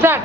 start